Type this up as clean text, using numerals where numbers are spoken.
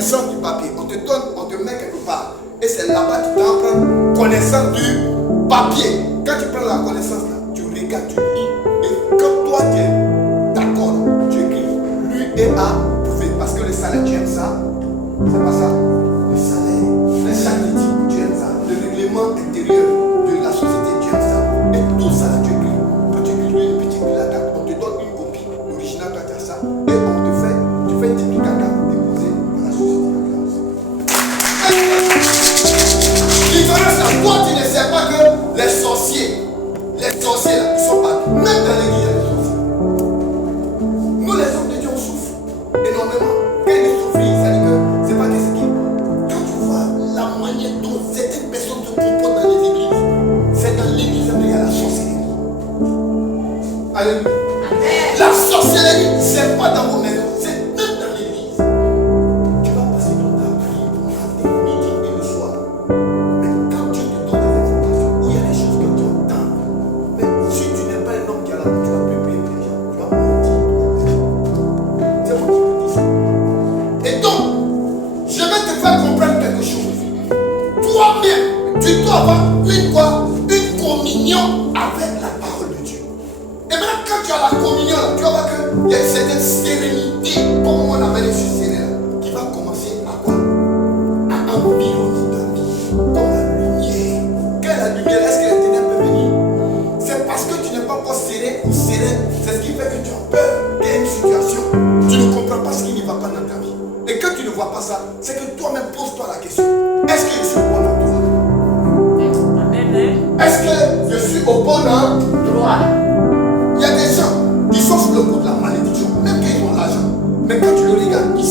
connaissance du papier. On te donne, on te met quelque part. Et c'est là-bas que tu dois prendre connaissance du papier. Quand tu prends la connaissance là, tu regardes, tu lis. Et quand toi tu es d'accord, tu écris lui et a prouvé. Parce que le salaire, tu aimes ça. C'est pas ça. Le salaire, le juridique, tu aimes ça. Le règlement intérieur de la société, tu aimes ça. Et tout ça là, tu écris. Quand tu écris lui et puis tu écris la date, on te donne une copie. L'original, quand tu as ça. Et on te fait, tu fais 10 000 caca déposé dans la société. L'ignorance là, toi tu ne sais pas que les sorciers là, ils sont pas. Même dans l'église, il y a des sorciers. Nous les hommes de Dieu, on souffre énormément. Quand ils souffrent, ça dit que c'est pas qu'est-ce qui. Quand tu vois la manière dont certaines personnes se comportent dans les églises, c'est dans l'église qu'il y a la sorcellerie. Alléluia. La sorcellerie, c'est pas dans vos maisons, c'est même dans l'église. Tu vas passer ton temps à prier pour matin, midi et le soir. Mais quand Dieu te donne des informations, où il y a des choses que tu entends, mais si tu n'es pas un homme qui a la main, tu vas plus prier pour les gens, tu vas mentir. C'est moi qui te dis ça. Et donc, je vais te faire comprendre quelque chose. Toi-même, tu dois avoir une communion avec la parole de Dieu. Et maintenant, quand tu as la communion, tu vas voir qu'il y a une certaine sérénité, comme on appelle les sérénité, qui va commencer à quoi? À environner ta vie, comme la lumière. Quand la lumière, est-ce que les ténèbres peuvent venir? C'est parce que tu n'es pas encore serré ou sereine. C'est ce qui fait que tu as peur qu'il y ait une situation. Tu ne comprends pas ce qui ne va pas dans ta vie. Et quand tu ne vois pas ça, c'est que toi-même pose-toi la question. Est-ce que je suis au bon endroit? Est-ce que je suis au bon endroit? Il y a des gens qui sont sur le coup de la malédiction, même qu'ils ont l'argent. Mais quand tu le regardes, ils